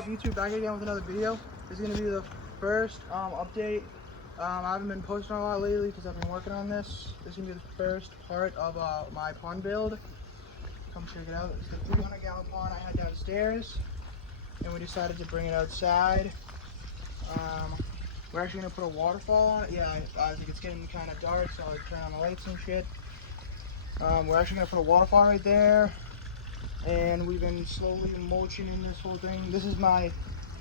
up, YouTube? Back again with another video. This is going to be the first update. I haven't been posting a lot lately because I've been working on this. This is going to be the first part of my pond build. Come check it out. It's the 300-gallon pond I had downstairs, and we decided to bring it outside. We're actually going to put a waterfall on it. Yeah, I think it's getting kind of dark, so I'll turn on the lights and shit. We're actually going to put a waterfall right there. And we've been slowly mulching in this whole thing. This is my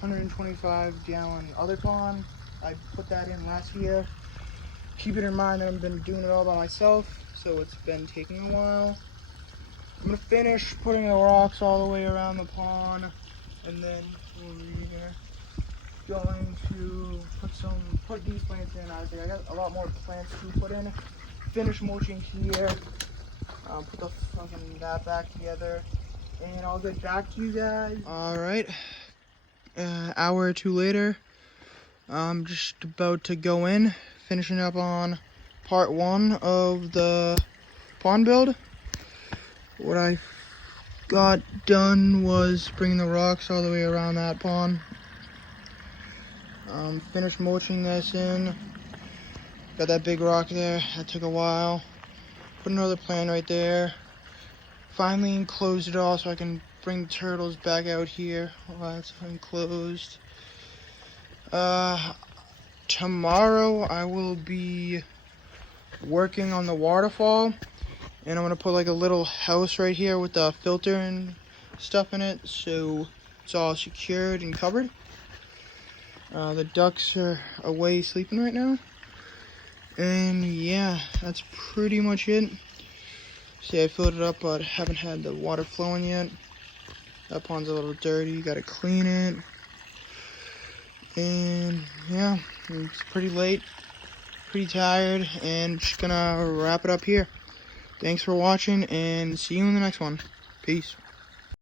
125-gallon other pond. I put that in last year. Keep it in mind that I've been doing it all by myself, so it's been taking a while. I'm gonna finish putting the rocks all the way around the pond, and then we're going to put these plants in. I got a lot more plants to put in. Finish mulching here. Put the fucking that back together. And I'll get back to you guys. Alright, hour or two later, I'm just about to go in, finishing up on part 1 of the pond build. What I got done was bringing the rocks all the way around that pond. Finished mulching this in. Got that big rock there, that took a while. Put another plant right there. Finally enclosed it all so I can bring the turtles back out here while it's enclosed. Tomorrow I will be working on the waterfall, and I'm gonna put like a little house right here with a filter and stuff in it, so it's all secured and covered. The ducks are away sleeping right now, and yeah, that's pretty much it. See, I filled it up, but haven't had the water flowing yet. That pond's a little dirty, you gotta clean it. And yeah, it's pretty late, pretty tired, and just gonna wrap it up here. Thanks for watching, and see you in the next one. Peace.